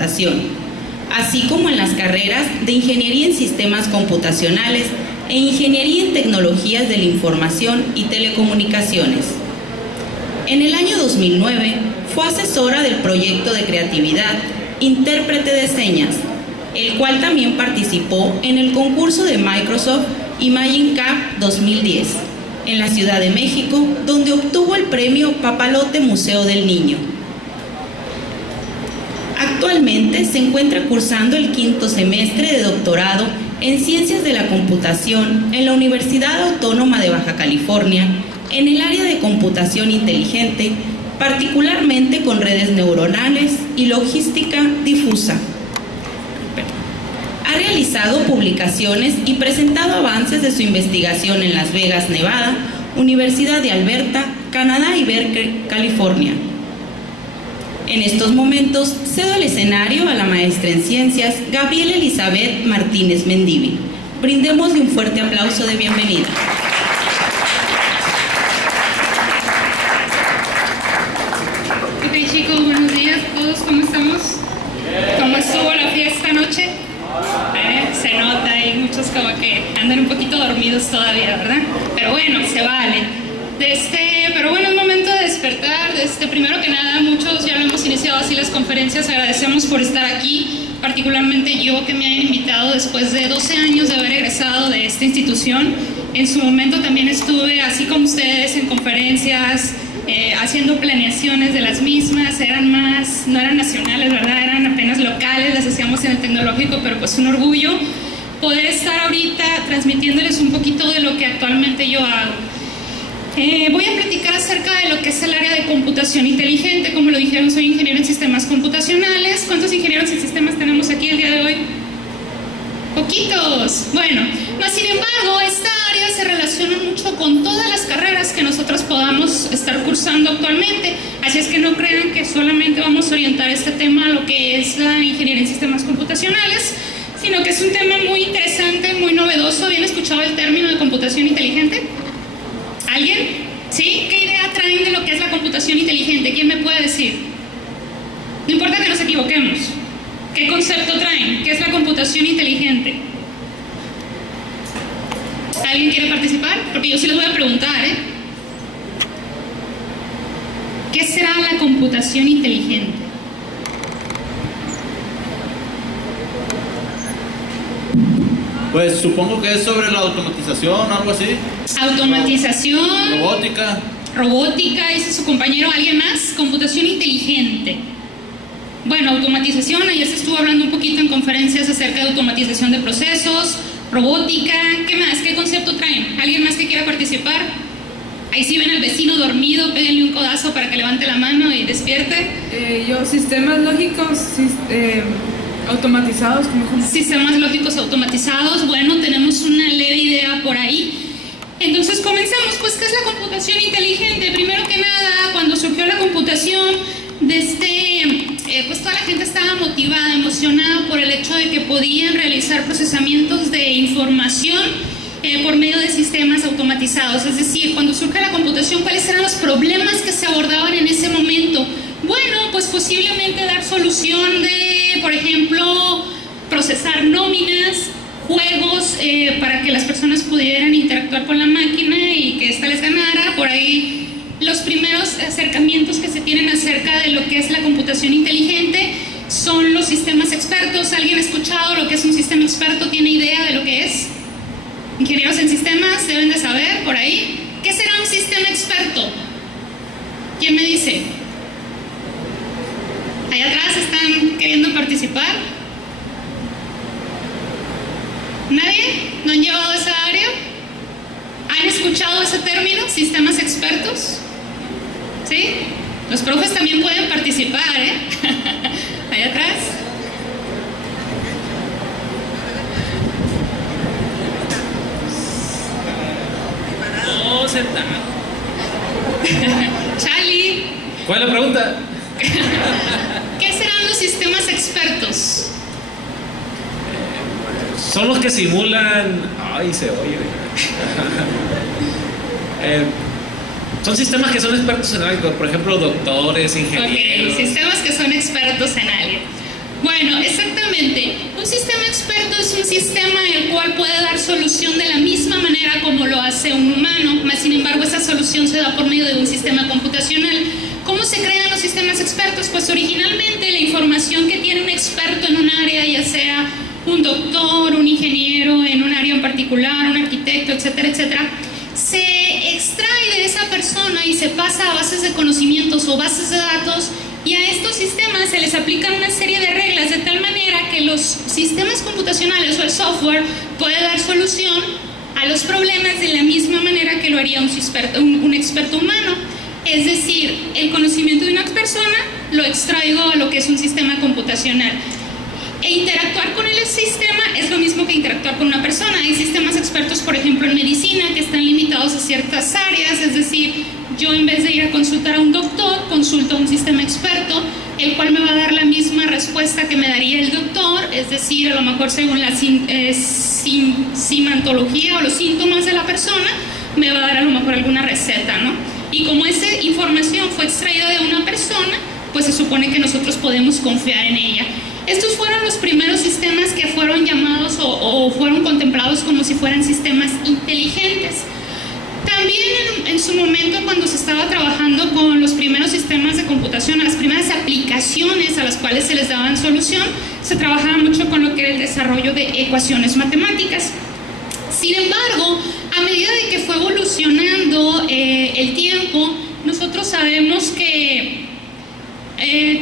así como en las carreras de Ingeniería en Sistemas Computacionales e Ingeniería en Tecnologías de la Información y Telecomunicaciones. En el año 2009 fue asesora del proyecto de creatividad Intérprete de Señas, el cual también participó en el concurso de Microsoft Imagine Cup 2010 en la Ciudad de México, donde obtuvo el premio Papalote Museo del Niño. Actualmente se encuentra cursando el 5º semestre de doctorado en Ciencias de la Computación en la Universidad Autónoma de Baja California, en el área de computación inteligente, particularmente con redes neuronales y logística difusa. Ha realizado publicaciones y presentado avances de su investigación en Las Vegas, Nevada, Universidad de Alberta, Canadá y Berkeley, California. En estos momentos cedo el escenario a la maestra en Ciencias, Gabriela Elizabeth Martínez Mendívil. Brindémosle un fuerte aplauso de bienvenida. Ok, chicos, buenos días a todos, ¿cómo estamos? ¿Cómo estuvo la fiesta anoche? Se nota, hay muchos como que andan un poquito dormidos todavía, ¿verdad? Pero bueno, se vale. Pero bueno, es momento de despertar. Primero que nada, muchos ya lo hemos iniciado así las conferencias, agradecemos por estar aquí, particularmente yo que me hayan invitado después de 12 años de haber egresado de esta institución. En su momento también estuve, así como ustedes, en conferencias, haciendo planeaciones de las mismas, no eran nacionales, ¿verdad? Eran apenas locales, las hacíamos en el tecnológico, pero pues un orgullo poder estar ahorita transmitiéndoles un poquito de lo que actualmente yo hago. Voy a platicar acerca de lo que es el área de computación inteligente. Como lo dijeron, soy ingeniero en sistemas computacionales. ¿Cuántos ingenieros en sistemas tenemos aquí el día de hoy? Poquitos. Bueno, más sin embargo, esta área se relaciona mucho con todas las carreras que nosotros podamos estar cursando actualmente. Así es que no crean que solamente vamos a orientar este tema a lo que es la ingeniería en sistemas computacionales, sino que es un tema muy interesante, muy novedoso. ¿Habían escuchado el término de computación inteligente? ¿Alguien? ¿Sí? ¿Qué idea traen de lo que es la computación inteligente? ¿Quién me puede decir? No importa que nos equivoquemos. ¿Qué concepto traen? ¿Qué es la computación inteligente? ¿Alguien quiere participar? Porque yo sí les voy a preguntar, ¿eh? ¿Qué será la computación inteligente? Pues supongo que es sobre la automatización, algo así. Automatización. Robótica. Robótica, dice su compañero. ¿Alguien más? Computación inteligente. Bueno, automatización, ayer se estuvo hablando un poquito en conferencias acerca de automatización de procesos, robótica. ¿Qué más? ¿Qué concepto traen? ¿Alguien más que quiera participar? Ahí sí ven al vecino dormido, péguenle un codazo para que levante la mano y despierte. Yo, sistemas lógicos automatizados. Sistemas lógicos automatizados. Bueno, tenemos una leve idea por ahí. Entonces comencemos. Pues, ¿qué es la computación inteligente? Primero que nada, cuando surgió la computación, pues toda la gente estaba motivada, emocionada por el hecho de que podían realizar procesamientos de información por medio de sistemas automatizados. Es decir, cuando surge la computación, ¿cuáles eran los problemas que se abordaban en ese momento? Bueno, pues posiblemente dar solución de, por ejemplo, procesar nóminas, juegos para que las personas pudieran interactuar con la máquina y que ésta les ganara. Por ahí los primeros acercamientos que se tienen acerca de lo que es la computación inteligente son los sistemas expertos. ¿Alguien ha escuchado lo que es un sistema experto? ¿Tiene idea de lo que es? Ingenieros en sistemas deben de saber por ahí. ¿Qué será un sistema experto? ¿Quién me dice? Allá atrás están queriendo participar. ¿Nadie? ¿No han llevado esa área? ¿Han escuchado ese término, sistemas expertos? ¿Sí? Los profes también pueden participar, ¿eh? Allá atrás. No, sentado. Charlie. ¿Cuál es la pregunta? ¿Qué serán los sistemas expertos? Son los que simulan... Ay, se oye. Son sistemas que son expertos en algo, por ejemplo, doctores, ingenieros. Ok, sistemas que son expertos en algo. Bueno, exactamente. Un sistema experto es un sistema en el cual puede dar solución de la misma manera como lo hace un humano, más sin embargo esa solución se da por medio de un sistema computacional. ¿Cómo se crean los sistemas expertos? Pues originalmente la información que tiene un experto en un área, ya sea un doctor, un ingeniero en un área en particular, un arquitecto, etcétera, etcétera, se extrae de esa persona y se pasa a bases de conocimientos o bases de datos, y a estos sistemas se les aplican una serie de reglas de tal manera que los sistemas computacionales o el software puede dar solución a los problemas de la misma manera que lo haría un experto humano. Es decir, el conocimiento de una persona lo extraigo a lo que es un sistema computacional. E interactuar con el sistema es lo mismo que interactuar con una persona. Hay sistemas expertos, por ejemplo, en medicina, que están limitados a ciertas áreas, es decir, yo en vez de ir a consultar a un doctor, consulto a un sistema experto, el cual me va a dar la misma respuesta que me daría el doctor, es decir, a lo mejor según la simantología o los síntomas de la persona, me va a dar a lo mejor alguna receta, ¿no? Y como esa información fue extraída de una persona, pues se supone que nosotros podemos confiar en ella. Estos fueron los primeros sistemas que fueron llamados o fueron contemplados como si fueran sistemas inteligentes. También en su momento, cuando se estaba trabajando con los primeros sistemas de computación, las primeras aplicaciones a las cuales se les daban solución, se trabajaba mucho con lo que era el desarrollo de ecuaciones matemáticas. Sin embargo, a medida de que fue evolucionando el tiempo, nosotros sabemos que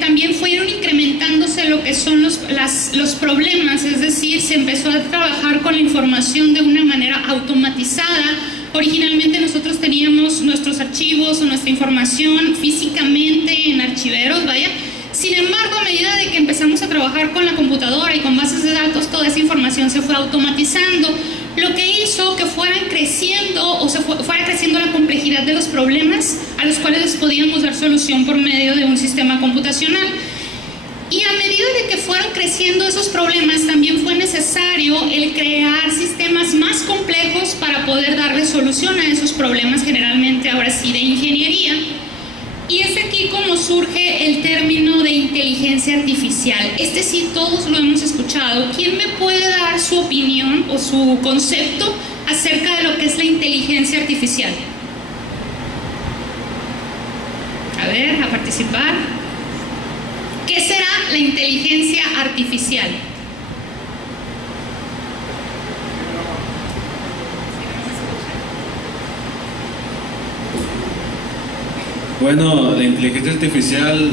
también fueron incrementándose lo que son los problemas, es decir, se empezó a trabajar con la información de una manera automatizada. Originalmente nosotros teníamos nuestros archivos o nuestra información físicamente en archiveros, vaya. Sin embargo, a medida de que empezamos a trabajar con la computadora y con bases de datos, toda esa información se fue automatizando, lo que hizo que fueran creciendo o fuera creciendo la complejidad de los problemas a los cuales les podíamos dar solución por medio de un sistema computacional. Y a medida de que fueron creciendo esos problemas, también fue necesario el crear sistemas más complejos para poder darle solución a esos problemas, generalmente ahora sí de ingeniería. Y es aquí como surge el término de inteligencia artificial. Este sí todos lo hemos escuchado. ¿Quién me puede dar su opinión o su concepto acerca de lo que es la inteligencia artificial? A ver, a participar. ¿Qué será la inteligencia artificial? Bueno, la inteligencia artificial,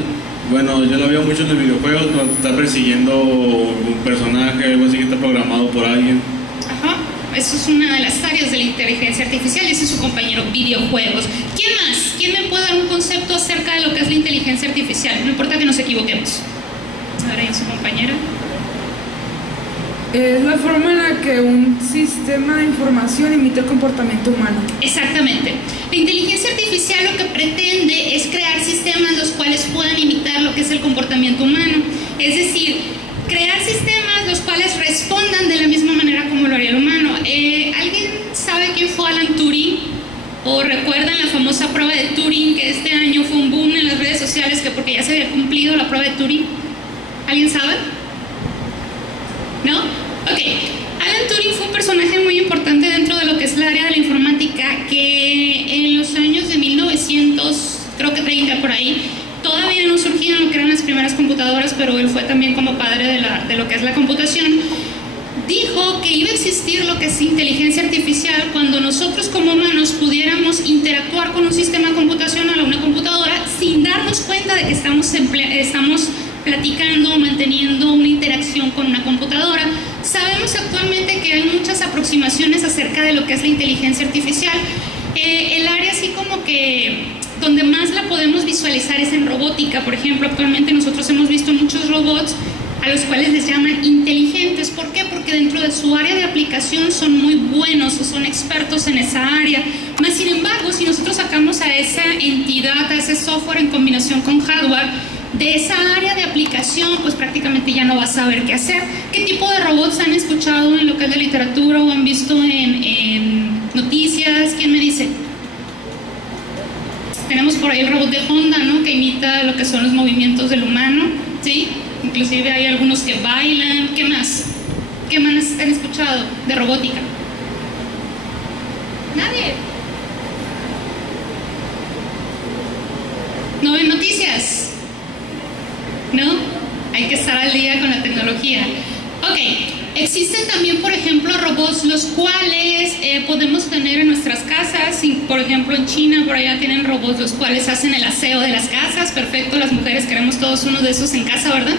bueno, yo la veo mucho en los videojuegos, cuando está persiguiendo un personaje, algo así que está programado por alguien. Ajá, eso es una de las áreas de la inteligencia artificial, ese es su compañero, videojuegos. ¿Quién más? ¿Quién me puede dar un concepto acerca de lo que es la inteligencia artificial? No importa que nos equivoquemos. Ahora ahí su compañera. Es la forma en la que un sistema de información imita el comportamiento humano. Exactamente. La inteligencia artificial lo que pretende es crear sistemas los cuales puedan imitar lo que es el comportamiento humano. Es decir, crear sistemas los cuales respondan de la misma manera como lo haría el humano. ¿Alguien sabe quién fue Alan Turing? ¿O recuerdan la famosa prueba de Turing, que este año fue un boom en las redes sociales, que porque ya se había cumplido la prueba de Turing? ¿Alguien sabe? ¿No? Ok. Alan Turing fue un personaje muy importante dentro de lo que es el área de la informática, que en los años de 1900, creo que 30 por ahí, todavía no surgían lo que eran las primeras computadoras, pero él fue también como padre de lo que es la computación. Dijo que iba a existir lo que es inteligencia artificial cuando nosotros como humanos pudiéramos interactuar con un sistema computacional o una computadora sin darnos cuenta de que estamos platicando o manteniendo una interacción con una computadora. Sabemos actualmente que hay muchas aproximaciones acerca de lo que es la inteligencia artificial. El área así como que donde más la podemos visualizar es en robótica. Por ejemplo, actualmente nosotros hemos visto muchos robots a los cuales les llaman inteligentes. ¿Por qué? Porque dentro de su área de aplicación son muy buenos o son expertos en esa área. Más sin embargo, si nosotros sacamos a esa entidad, a ese software en combinación con hardware, de esa área de aplicación, pues prácticamente ya no va a saber qué hacer. ¿Qué tipo de robots han escuchado en lo que es de literatura o han visto en noticias? ¿Quién me dice? Tenemos por ahí el robot de Honda, ¿no? Que imita lo que son los movimientos del humano, ¿sí? inclusive hay algunos que bailan. ¿Qué más? ¿Qué más han escuchado de robótica? ¿Nadie? ¿No ven noticias? ¿No? Hay que estar al día con la tecnología. Ok, existen también, por ejemplo, robots los cuales podemos tener en nuestras casas. Por ejemplo, en China, por allá tienen robots los cuales hacen el aseo de las casas. Perfecto, las mujeres queremos todos uno de esos en casa, ¿verdad?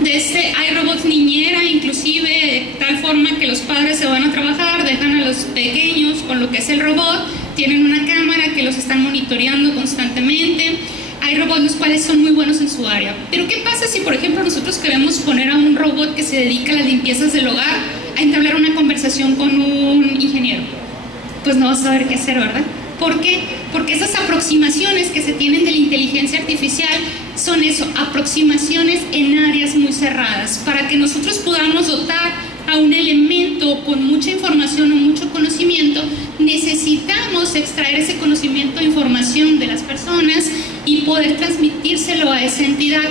Hay robots niñera, inclusive, de tal forma que los padres se van a trabajar, dejan a los pequeños con lo que es el robot, tienen una cámara que los están monitoreando constantemente. Hay robots los cuales son muy buenos en su área. Pero ¿qué pasa si, por ejemplo, nosotros queremos poner a un robot que se dedica a las limpiezas del hogar a entablar una conversación con un ingeniero? Pues no vas a saber qué hacer, ¿verdad? ¿Por qué? Porque esas aproximaciones que se tienen de la inteligencia artificial son eso, aproximaciones en áreas muy cerradas, para que nosotros podamos dotar a un elemento con mucha información o mucho conocimiento. Necesitamos extraer ese conocimiento e información de las personas y poder transmitírselo a esa entidad.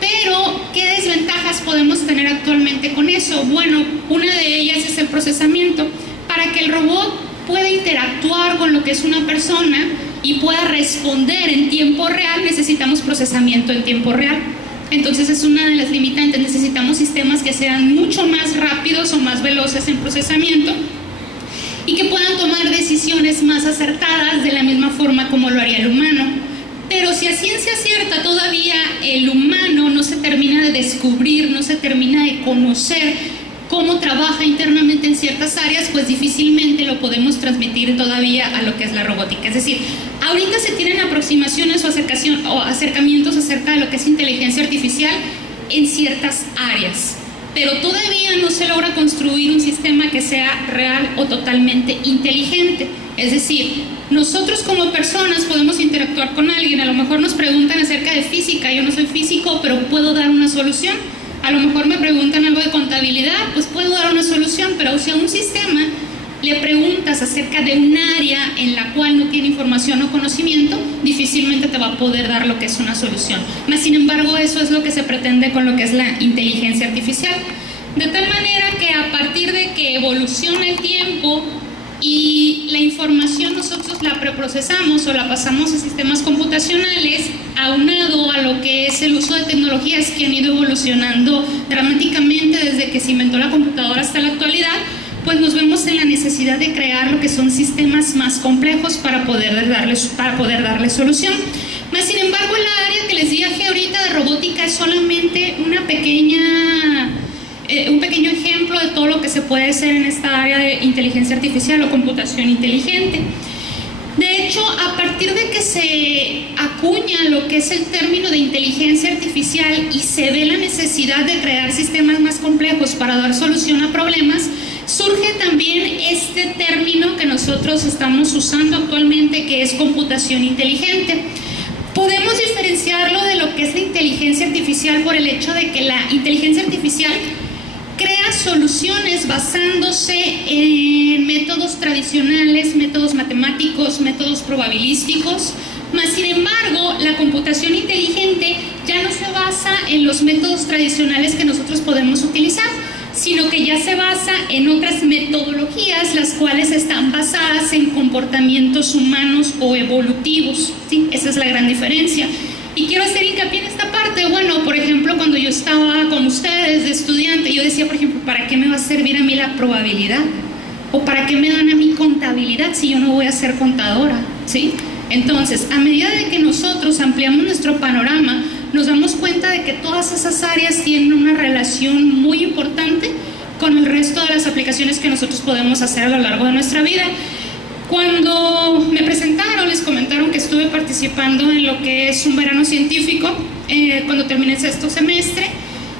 Pero, ¿qué desventajas podemos tener actualmente con eso? Bueno, una de ellas es el procesamiento. Para que el robot pueda interactuar con lo que es una persona y pueda responder en tiempo real, necesitamos procesamiento en tiempo real. Entonces es una de las limitantes. Necesitamos sistemas que sean mucho más rápidos o más veloces en procesamiento y que puedan tomar decisiones más acertadas de la misma forma como lo haría el humano. Pero si a ciencia cierta todavía el humano no se termina de descubrir, no se termina de conocer cómo trabaja internamente en ciertas áreas, pues difícilmente lo podemos transmitir todavía a lo que es la robótica. Es decir, ahorita se tienen aproximaciones o acercamientos acerca de lo que es inteligencia artificial en ciertas áreas, pero todavía no se logra construir un sistema que sea real o totalmente inteligente. Es decir, nosotros como personas podemos interactuar con alguien, a lo mejor nos preguntan acerca de física, yo no soy físico, pero puedo dar una solución. A lo mejor me preguntan algo de contabilidad, pues puedo dar una solución, pero si a un sistema le preguntas acerca de un área en la cual no tiene información o conocimiento, difícilmente te va a poder dar lo que es una solución. Mas, sin embargo, eso es lo que se pretende con lo que es la inteligencia artificial. De tal manera que a partir de que evoluciona el tiempo y la información nosotros la preprocesamos o la pasamos a sistemas computacionales, aunado a lo que es el uso de tecnologías que han ido evolucionando dramáticamente desde que se inventó la computadora hasta la actualidad, pues nos vemos en la necesidad de crear lo que son sistemas más complejos para poder darle solución. Mas, sin embargo, la área que les dije ahorita de robótica es solamente una un pequeño ejemplo de todo lo que se puede hacer en esta área de inteligencia artificial o computación inteligente. De hecho, a partir de que se acuña lo que es el término de inteligencia artificial y se ve la necesidad de crear sistemas más complejos para dar solución a problemas, surge también este término que nosotros estamos usando actualmente, que es computación inteligente. Podemos diferenciarlo de lo que es la inteligencia artificial por el hecho de que la inteligencia artificial crea soluciones basándose en métodos tradicionales, métodos matemáticos, métodos probabilísticos, mas sin embargo la computación inteligente ya no se basa en los métodos tradicionales que nosotros podemos utilizar, sino que ya se basa en otras metodologías, las cuales están basadas en comportamientos humanos o evolutivos, ¿sí? Esa es la gran diferencia. Y quiero hacer hincapié en esta parte. Bueno, por ejemplo, cuando yo estaba con ustedes de estudiante, yo decía, por ejemplo, ¿para qué me va a servir a mí la probabilidad? ¿O para qué me dan a mí contabilidad si yo no voy a ser contadora? ¿Sí? Entonces, a medida de que nosotros ampliamos nuestro panorama, nos damos cuenta de que todas esas áreas tienen una relación muy importante con el resto de las aplicaciones que nosotros podemos hacer a lo largo de nuestra vida. Cuando me presentaron, les comentaron que estuve participando en lo que es un verano científico. Cuando terminé el sexto semestre,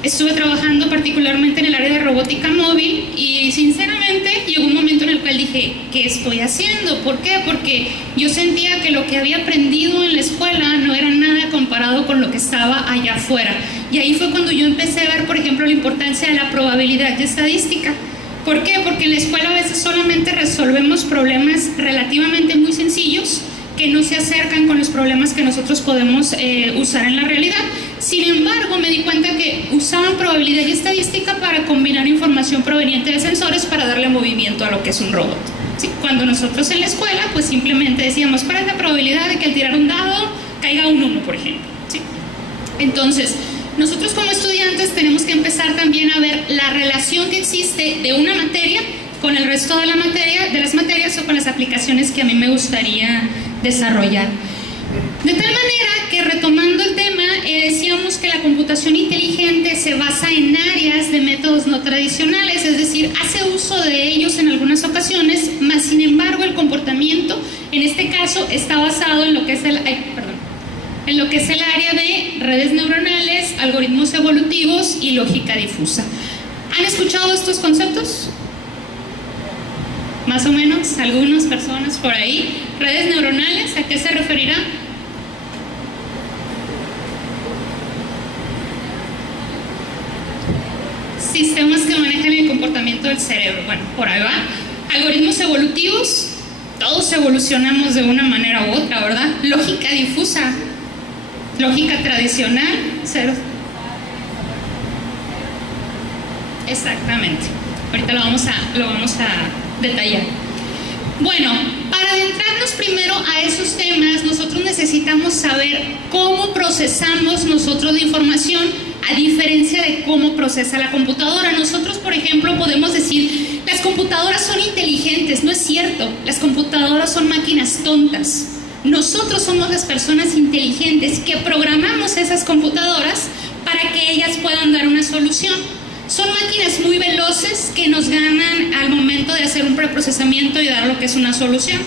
estuve trabajando particularmente en el área de robótica móvil y sinceramente llegó un momento en el cual dije, ¿qué estoy haciendo? ¿Por qué? Porque yo sentía que lo que había aprendido en la escuela no era nada comparado con lo que estaba allá afuera. Y ahí fue cuando yo empecé a ver, por ejemplo, la importancia de la probabilidad y estadística. ¿Por qué? Porque en la escuela a veces solamente resolvemos problemas relativamente muy sencillos que no se acercan con los problemas que nosotros podemos usar en la realidad. Sin embargo, me di cuenta que usaban probabilidad y estadística para combinar información proveniente de sensores para darle movimiento a lo que es un robot. ¿Sí? Cuando nosotros en la escuela, pues simplemente decíamos, ¿cuál es la probabilidad de que al tirar un dado caiga un 1, por ejemplo? ¿Sí? Entonces, nosotros como estudiantes tenemos que empezar también a ver la relación que existe de una materia con el resto de las materias o con las aplicaciones que a mí me gustaría desarrollar. De tal manera que, retomando el tema, decíamos que la computación inteligente se basa en áreas de métodos no tradicionales, es decir, hace uso de ellos en algunas ocasiones, mas sin embargo el comportamiento en este caso está basado en lo que es el área de redes neuronales, algoritmos evolutivos y lógica difusa. ¿Han escuchado estos conceptos? Más o menos, algunas personas por ahí. Redes neuronales, ¿a qué se referirá? Sistemas que manejan el comportamiento del cerebro. Bueno, por ahí va. Algoritmos evolutivos, todos evolucionamos de una manera u otra, ¿verdad? Lógica difusa, lógica tradicional, cero. Exactamente. Ahorita lo vamos a detallar. Bueno, para adentrarnos primero a esos temas, nosotros necesitamos saber cómo procesamos nosotros la información, a diferencia de cómo procesa la computadora. Nosotros, por ejemplo, podemos decir, las computadoras son inteligentes. No es cierto, las computadoras son máquinas tontas. Nosotros somos las personas inteligentes que programamos esas computadoras para que ellas puedan dar una solución. Son máquinas muy veloces que nos ganan al momento de hacer un preprocesamiento y dar lo que es una solución.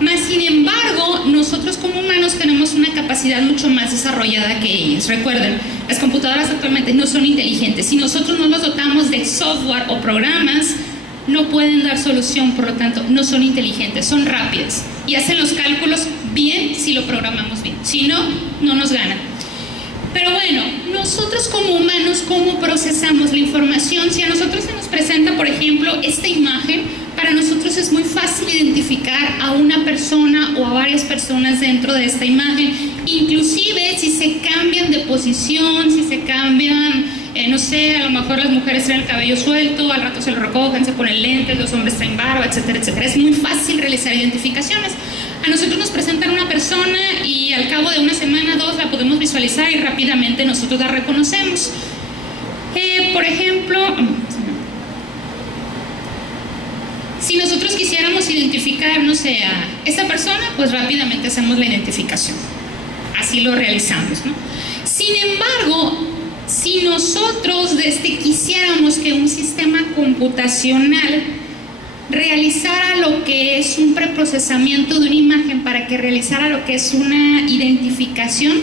Mas, sin embargo, nosotros como humanos tenemos una capacidad mucho más desarrollada que ellas. Recuerden, las computadoras actualmente no son inteligentes. Si nosotros no los dotamos de software o programas, no pueden dar solución, por lo tanto, no son inteligentes, son rápidas. Y hacen los cálculos bien si lo programamos bien. Si no, no nos ganan. Pero bueno, nosotros como humanos, ¿cómo procesamos la información? Si a nosotros se nos presenta, por ejemplo, esta imagen, para nosotros es muy fácil identificar a una persona o a varias personas dentro de esta imagen. Inclusive si se cambian de posición, si se cambian, no sé, a lo mejor las mujeres traen el cabello suelto, al rato se lo recogen, se ponen lentes, los hombres traen barba, etcétera, etcétera. Es muy fácil realizar identificaciones. A nosotros nos presentan una persona y al cabo de una semana, 2, la podemos visualizar y rápidamente nosotros la reconocemos. Por ejemplo, si nosotros quisiéramos identificar, no sé, a esta persona, pues rápidamente hacemos la identificación. Así lo realizamos, ¿no? Sin embargo, si nosotros quisiéramos que un sistema computacional realizara lo que es un preprocesamiento de una imagen para que realizara lo que es una identificación,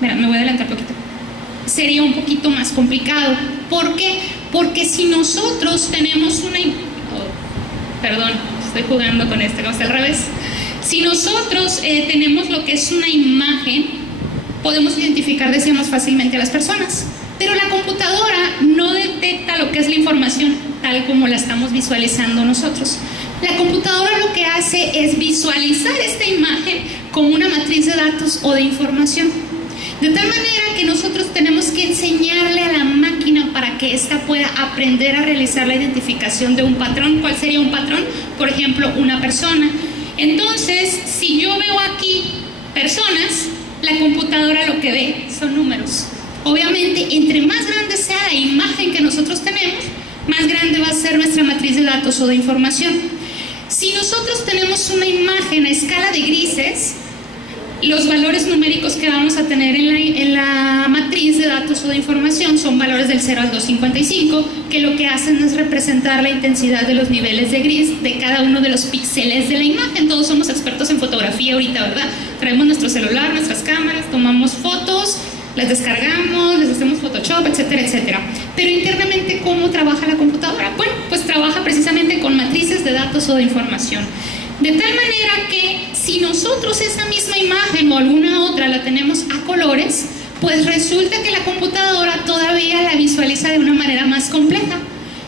mira, me voy a adelantar un poquito, sería un poquito más complicado. ¿Por qué? Porque si nosotros tenemos perdón, estoy jugando con como está al revés. Si nosotros tenemos lo que es una imagen, podemos identificar, decíamos, fácilmente a las personas. Pero la computadora no detecta lo que es la información tal como la estamos visualizando nosotros. La computadora lo que hace es visualizar esta imagen como una matriz de datos o de información. De tal manera que nosotros tenemos que enseñarle a la máquina para que ésta pueda aprender a realizar la identificación de un patrón. ¿Cuál sería un patrón? Por ejemplo, una persona. Entonces, si yo veo aquí personas, la computadora lo que ve son números. Obviamente, entre más grande sea la imagen que nosotros tenemos, más grande va a ser nuestra matriz de datos o de información. Si nosotros tenemos una imagen a escala de grises, los valores numéricos que vamos a tener en la matriz de datos o de información son valores del 0 al 255, que lo que hacen es representar la intensidad de los niveles de gris de cada uno de los píxeles de la imagen. Todos somos expertos en fotografía ahorita, ¿verdad? Traemos nuestro celular, nuestras cámaras, tomamos fotos, las descargamos, les hacemos Photoshop, etcétera, etcétera. Pero internamente, ¿cómo trabaja la computadora? Bueno, pues trabaja precisamente con matrices de datos o de información. De tal manera que si nosotros esa misma imagen o alguna otra la tenemos a colores, pues resulta que la computadora todavía la visualiza de una manera más compleja.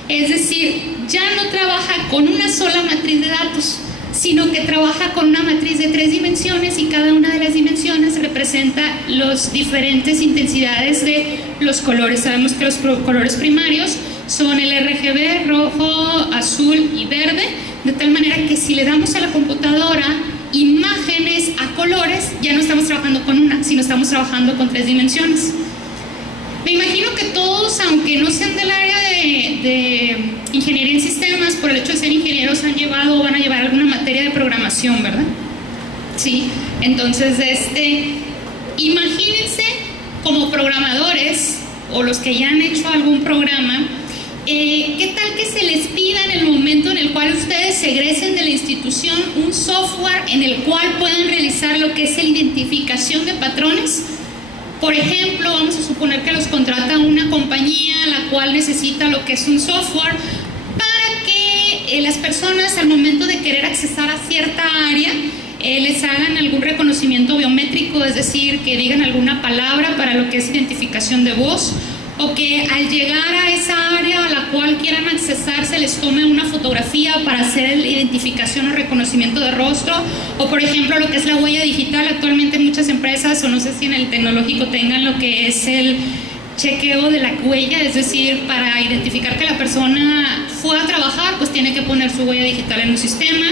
Es decir, ya no trabaja con una sola matriz de datos, sino que trabaja con una matriz de 3 dimensiones y cada una de las dimensiones representa las diferentes intensidades de los colores. Sabemos que los colores primarios son el RGB, rojo, azul y verde, de tal manera que si le damos a la computadora imágenes a colores, ya no estamos trabajando con una, sino estamos trabajando con 3 dimensiones. Me imagino que todos, aunque no sean del área de ingeniería en sistemas, por el hecho de ser ingenieros han llevado o van a llevar alguna materia de programación, ¿verdad? Sí, entonces imagínense como programadores o los que ya han hecho algún programa, ¿qué tal que se les pida en el momento en el cual ustedes se egresen de la institución un software en el cual puedan realizar lo que es la identificación de patrones? Por ejemplo, vamos a suponer que los contrata una compañía la cual necesita lo que es un software para que las personas al momento de querer accesar a cierta área les hagan algún reconocimiento biométrico, es decir, que digan alguna palabra para lo que es identificación de voz, o que al llegar a esa área a la cual quieran accesar se les tome una fotografía para hacer la identificación o reconocimiento de rostro, o por ejemplo lo que es la huella digital. Actualmente muchas empresas, o no sé si en el tecnológico tengan lo que es el chequeo de la huella, es decir, para identificar que la persona fue a trabajar, pues tiene que poner su huella digital en un sistema.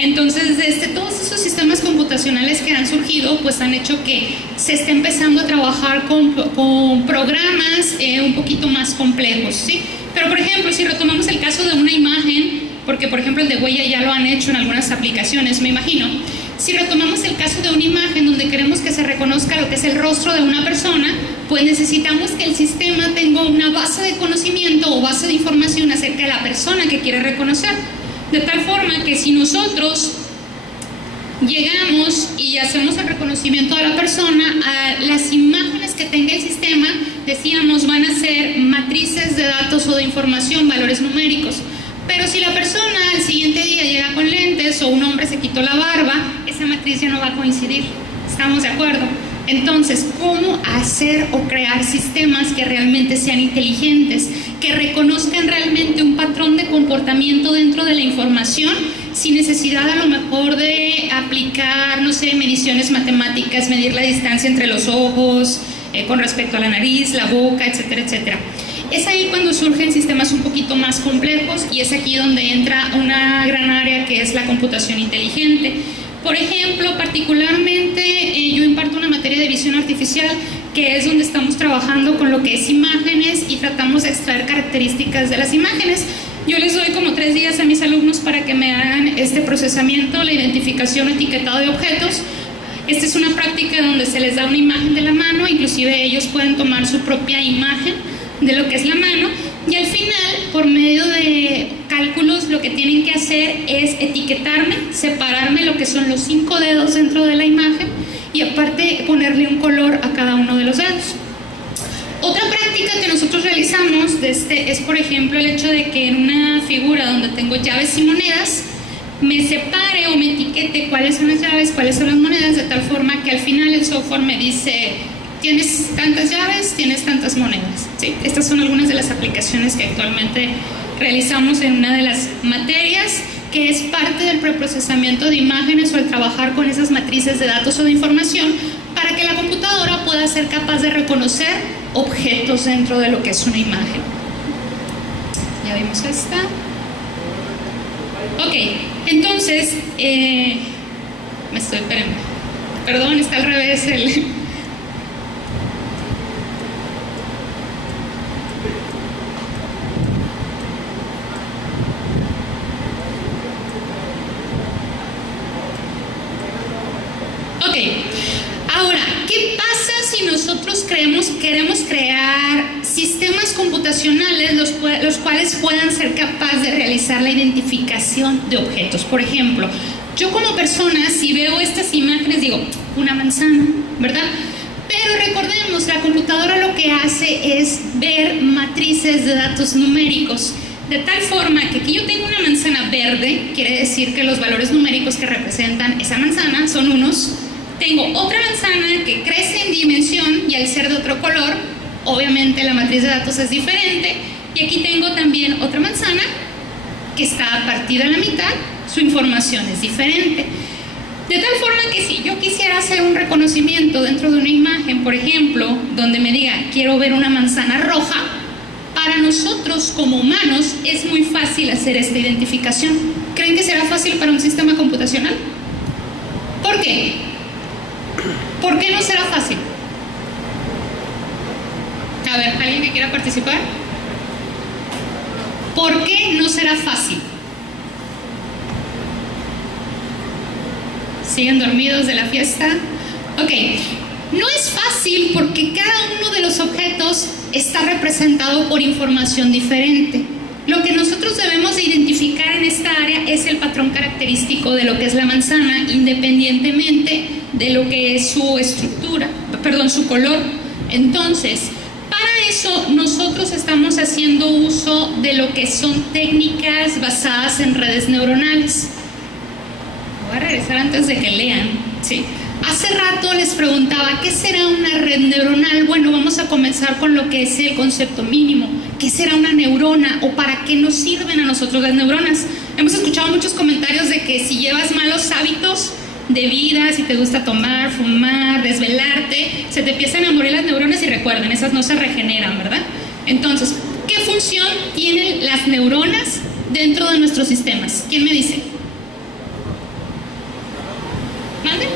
Entonces, todos esos sistemas computacionales que han surgido, pues han hecho que se esté empezando a trabajar con programas un poquito más complejos, ¿sí? Pero, por ejemplo, si retomamos el caso de una imagen, porque, por ejemplo, el de huella ya lo han hecho en algunas aplicaciones, me imagino. Si retomamos el caso de una imagen donde queremos que se reconozca lo que es el rostro de una persona, pues necesitamos que el sistema tenga una base de conocimiento o base de información acerca de la persona que quiere reconocer. De tal forma que si nosotros llegamos y hacemos el reconocimiento de la persona, las imágenes que tenga el sistema, decíamos, van a ser matrices de datos o de información, valores numéricos. Pero si la persona al siguiente día llega con lentes o un hombre se quitó la barba, esa matriz ya no va a coincidir. ¿Estamos de acuerdo? Entonces, ¿cómo hacer o crear sistemas que realmente sean inteligentes, que reconozcan realmente un patrón de comportamiento dentro de la información, sin necesidad a lo mejor de aplicar, no sé, mediciones matemáticas, medir la distancia entre los ojos, con respecto a la nariz, la boca, etcétera, etcétera? Es ahí cuando surgen sistemas un poquito más complejos y es aquí donde entra una gran área que es la computación inteligente. Por ejemplo, particularmente yo imparto una materia de visión artificial, que es donde estamos trabajando con lo que es imágenes y tratamos de extraer características de las imágenes. Yo les doy como 3 días a mis alumnos para que me hagan este procesamiento, la identificación o etiquetado de objetos. Esta es una práctica donde se les da una imagen de la mano, inclusive ellos pueden tomar su propia imagen de lo que es la mano, y al final, por medio de cálculos, lo que tienen que hacer es etiquetarme, separarme lo que son los 5 dedos dentro de la imagen y aparte ponerle un color a cada uno de los dedos. Otra práctica que nosotros realizamos es, por ejemplo, el hecho de que en una figura donde tengo llaves y monedas, me separe o me etiquete cuáles son las llaves, cuáles son las monedas, de tal forma que al final el software me dice: tienes tantas llaves, tienes tantas monedas. ¿Sí? Estas son algunas de las aplicaciones que actualmente realizamos en una de las materias, que es parte del preprocesamiento de imágenes o el trabajar con esas matrices de datos o de información para que la computadora pueda ser capaz de reconocer objetos dentro de lo que es una imagen. Ya vimos esta. Ok, entonces, perdón, está al revés el... Ok, ahora, ¿qué pasa si nosotros queremos crear sistemas computacionales los cuales puedan ser capaces de realizar la identificación de objetos? Por ejemplo, yo como persona, si veo estas imágenes, digo, una manzana, ¿verdad? Pero recordemos, la computadora lo que hace es ver matrices de datos numéricos, de tal forma que aquí yo tengo una manzana verde, quiere decir que los valores numéricos que representan esa manzana son unos. Tengo otra manzana que crece en dimensión y al ser de otro color, obviamente la matriz de datos es diferente. Y aquí tengo también otra manzana que está partida a la mitad, su información es diferente. De tal forma que si yo quisiera hacer un reconocimiento dentro de una imagen, por ejemplo, donde me diga, quiero ver una manzana roja, para nosotros como humanos es muy fácil hacer esta identificación. ¿Creen que será fácil para un sistema computacional? ¿Por qué? ¿Por qué no será fácil? A ver, ¿alguien que quiera participar? ¿Por qué no será fácil? ¿Siguen dormidos de la fiesta? Ok, no es fácil porque cada uno de los objetos está representado por información diferente. Lo que nosotros debemos de identificar en esta área es el patrón característico de lo que es la manzana, independientemente de lo que es su estructura, perdón, su color. Entonces, para eso nosotros estamos haciendo uso de lo que son técnicas basadas en redes neuronales. Voy a regresar antes de que lean, ¿sí? Hace rato les preguntaba, ¿qué será una red neuronal? Bueno, vamos a comenzar con lo que es el concepto mínimo. ¿Qué será una neurona o para qué nos sirven a nosotros las neuronas? Hemos escuchado muchos comentarios de que si llevas malos hábitos de vida, si te gusta tomar, fumar, desvelarte, se te empiezan a morir las neuronas y recuerden, esas no se regeneran, ¿verdad? Entonces, ¿qué función tienen las neuronas dentro de nuestros sistemas? ¿Quién me dice? ¿Mande?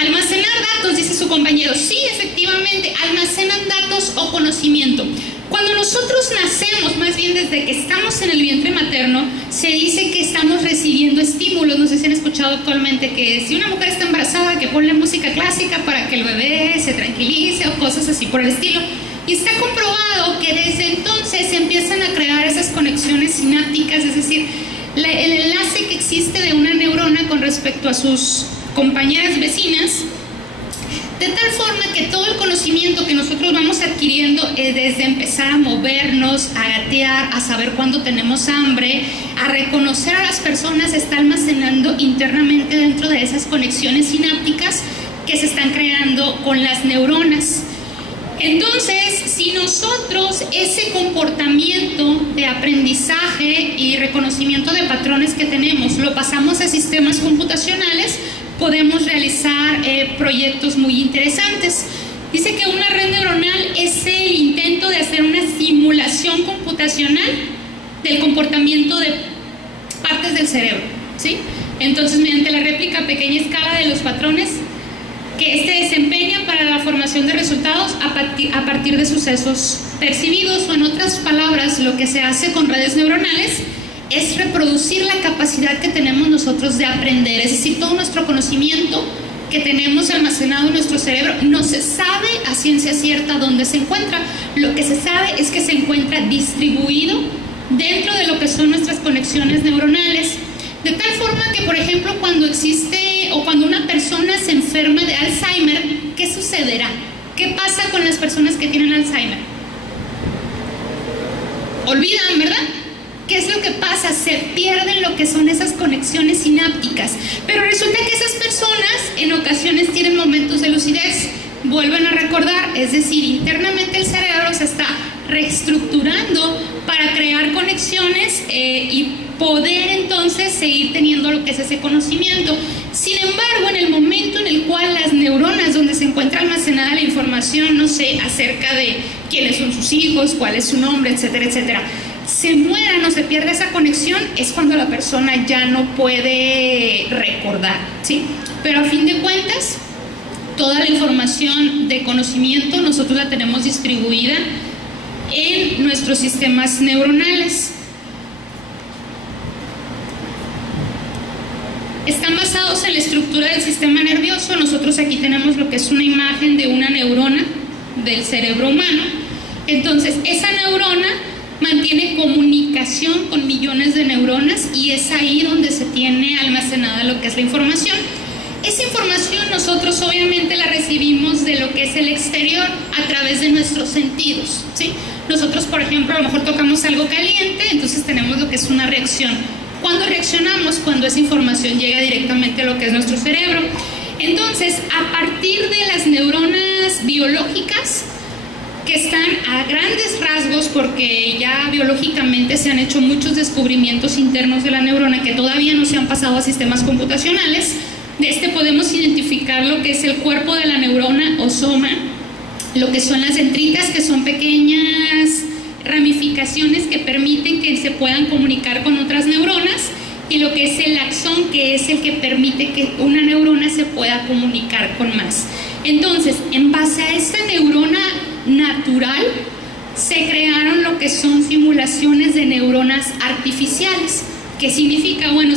Almacenar datos, dice su compañero. Sí, efectivamente, almacenan datos o conocimiento. Cuando nosotros nacemos, más bien desde que estamos en el vientre materno, se dice que estamos recibiendo estímulos. No sé si han escuchado actualmente que si una mujer está embarazada, que ponle música clásica para que el bebé se tranquilice o cosas así por el estilo. Y está comprobado que desde entonces se empiezan a crear esas conexiones sinápticas, es decir, el enlace que existe de una neurona con respecto a sus compañeras vecinas, de tal forma que todo el conocimiento que nosotros vamos adquiriendo desde empezar a movernos, a gatear, a saber cuándo tenemos hambre, a reconocer a las personas, está almacenando internamente dentro de esas conexiones sinápticas que se están creando con las neuronas. Entonces, si nosotros ese comportamiento de aprendizaje y reconocimiento de patrones que tenemos lo pasamos a sistemas computacionales, podemos realizar proyectos muy interesantes. Dice que una red neuronal es el intento de hacer una simulación computacional del comportamiento de partes del cerebro, ¿sí? Entonces, mediante la réplica a pequeña escala de los patrones que este desempeña para la formación de resultados a partir de sucesos percibidos, o en otras palabras, lo que se hace con redes neuronales es reproducir la capacidad que tenemos nosotros de aprender, es decir, todo nuestro conocimiento que tenemos almacenado en nuestro cerebro no se sabe a ciencia cierta dónde se encuentra. Lo que se sabe es que se encuentra distribuido dentro de lo que son nuestras conexiones neuronales, de tal forma que, por ejemplo, cuando existe o cuando una persona se enferma de Alzheimer, ¿qué sucederá? ¿Qué pasa con las personas que tienen Alzheimer? Olvidan, ¿verdad? ¿Qué es lo que pasa? Se pierden lo que son esas conexiones sinápticas. Pero resulta que esas personas en ocasiones tienen momentos de lucidez, vuelven a recordar, es decir, internamente el cerebro se está reestructurando para crear conexiones y poder entonces seguir teniendo lo que es ese conocimiento. Sin embargo, en el momento en el cual las neuronas, donde se encuentra almacenada la información, no sé, acerca de quiénes son sus hijos, cuál es su nombre, etcétera, etcétera, se mueran o se pierde esa conexión, es cuando la persona ya no puede recordar, ¿sí? Pero a fin de cuentas, toda la información de conocimiento nosotros la tenemos distribuida en nuestros sistemas neuronales. Están basados en la estructura del sistema nervioso. Nosotros aquí tenemos lo que es una imagen de una neurona del cerebro humano. Entonces, esa neurona mantiene comunicación con millones de neuronas y es ahí donde se tiene almacenada lo que es la información. Esa información nosotros obviamente la recibimos de lo que es el exterior a través de nuestros sentidos, ¿sí? Nosotros, por ejemplo, a lo mejor tocamos algo caliente, entonces tenemos lo que es una reacción. ¿Cuándo reaccionamos? Cuando esa información llega directamente a lo que es nuestro cerebro. Entonces, a partir de las neuronas biológicas, que están a grandes rasgos, porque ya biológicamente se han hecho muchos descubrimientos internos de la neurona que todavía no se han pasado a sistemas computacionales, De este podemos identificar lo que es el cuerpo de la neurona o soma, lo que son las dendritas, que son pequeñas ramificaciones que permiten que se puedan comunicar con otras neuronas, y lo que es el axón, que es el que permite que una neurona se pueda comunicar con más. Entonces, en base a esta neurona natural, se crearon lo que son simulaciones de neuronas artificiales. ¿Qué significa? Bueno,